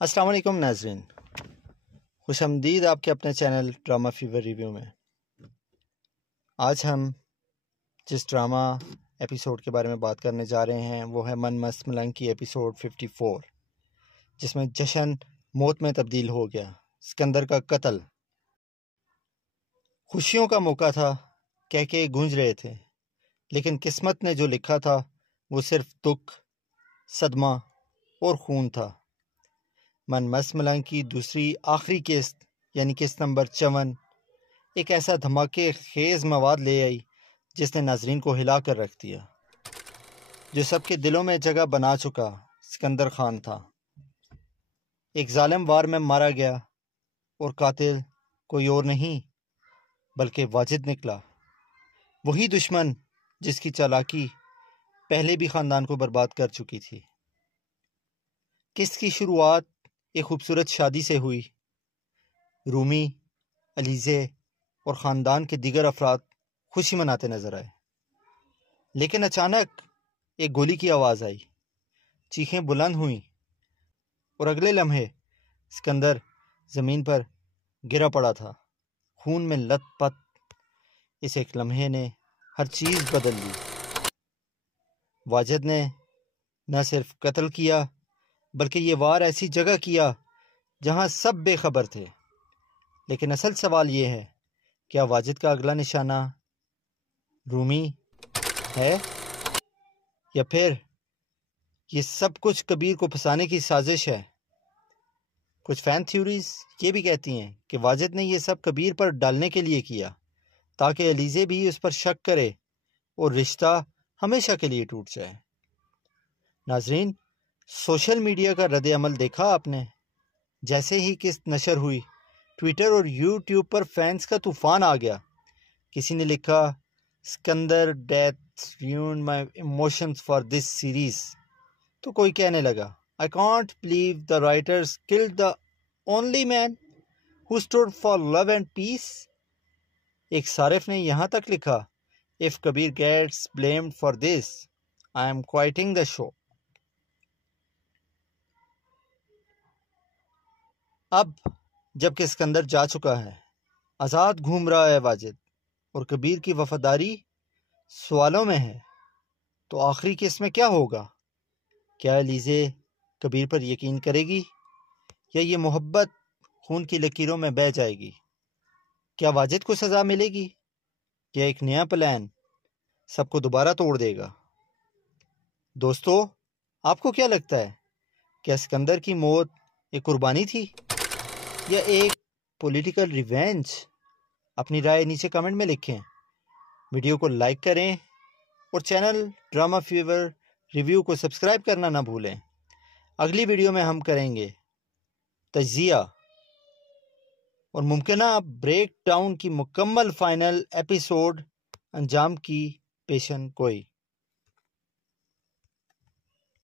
السلام علیکم ناظرین، خوش آمدید آپ کے اپنے چینل ڈرامہ فیور ریویو میں۔ آج ہم جس ڈرامہ ایپیسوڈ کے بارے میں بات کرنے جا رہے ہیں وہ ہے من مست ملنگ کی ایپیسوڈ 54، جس میں جشن موت میں تبدیل ہو گیا، سکندر کا قتل۔ خوشیوں کا موقع تھا، کہہ کے گونج رہے تھے، لیکن قسمت نے جو لکھا تھا وہ صرف دکھ، صدمہ اور خون تھا۔ من مست ملنگ کی دوسری آخری قسط یعنی قسط نمبر 54 ایک ایسا دھماکے خیز مواد لے آئی جس نے ناظرین کو ہلا کر رکھ دیا۔ جو سب کے دلوں میں جگہ بنا چکا سکندر خان تھا، ایک ظالم وار میں مارا گیا، اور قاتل کوئی اور نہیں بلکہ واجد نکلا، وہی دشمن جس کی چالاکی پہلے بھی خاندان کو برباد کر چکی تھی۔ قسط کی شروعات ایک خوبصورت شادی سے ہوئی۔ رومی، علیزے اور خاندان کے دیگر افراد خوشی مناتے نظر آئے، لیکن اچانک ایک گولی کی آواز آئی، چیخیں بلند ہوئیں، اور اگلے لمحے سکندر زمین پر گرا پڑا تھا، خون میں لت پت۔ اس ایک لمحے نے ہر چیز بدل دی۔ واجد نے نہ صرف قتل کیا بلکہ یہ وار ایسی جگہ کیا جہاں سب بے خبر تھے۔ لیکن اصل سوال یہ ہے، کیا واجد کا اگلا نشانہ رومی ہے، یا پھر یہ سب کچھ کبیر کو پھنسانے کی سازش ہے؟ کچھ فین تھیوریز یہ بھی کہتی ہیں کہ واجد نے یہ سب کبیر پر ڈالنے کے لیے کیا تاکہ علیزے بھی اس پر شک کرے اور رشتہ ہمیشہ کے لیے ٹوٹ جائے۔ ناظرین، سوشل میڈیا کا رد عمل دیکھا آپ نے؟ جیسے ہی قسط نشر ہوئی، ٹویٹر اور یوٹیوب پر فینس کا طوفان آ گیا۔ کسی نے لکھا، Sikandar death ruined my emotions for this series، تو کوئی کہنے لگا، I can't believe the writers killed the only man who stood for love and peace۔ ایک صارف نے یہاں تک لکھا، if Kabir gets blamed for this I am quitting the show۔ اب جب کہ سکندر جا چکا ہے، آزاد گھوم رہا ہے واجد، اور کبیر کی وفاداری سوالوں میں ہے، تو آخری قسط میں کیا ہوگا؟ کیا علیزے کبیر پر یقین کرے گی، یا یہ محبت خون کی لکیروں میں بہہ جائے گی؟ کیا واجد کو سزا ملے گی، یا ایک نیا پلان سب کو دوبارہ توڑ دے گا؟ دوستو، آپ کو کیا لگتا ہے، کیا سکندر کی موت ایک قربانی تھی یا ایک پولیٹیکل ریونج؟ اپنی رائے نیچے کمنٹ میں لکھیں، ویڈیو کو لائک کریں اور چینل ڈرامہ فیور ریویو کو سبسکرائب کرنا نہ بھولیں۔ اگلی ویڈیو میں ہم کریں گے تجزیہ اور ممکنہ بریک ڈاؤن کی مکمل فائنل ایپیسوڈ انجام کی پیشن گوئی۔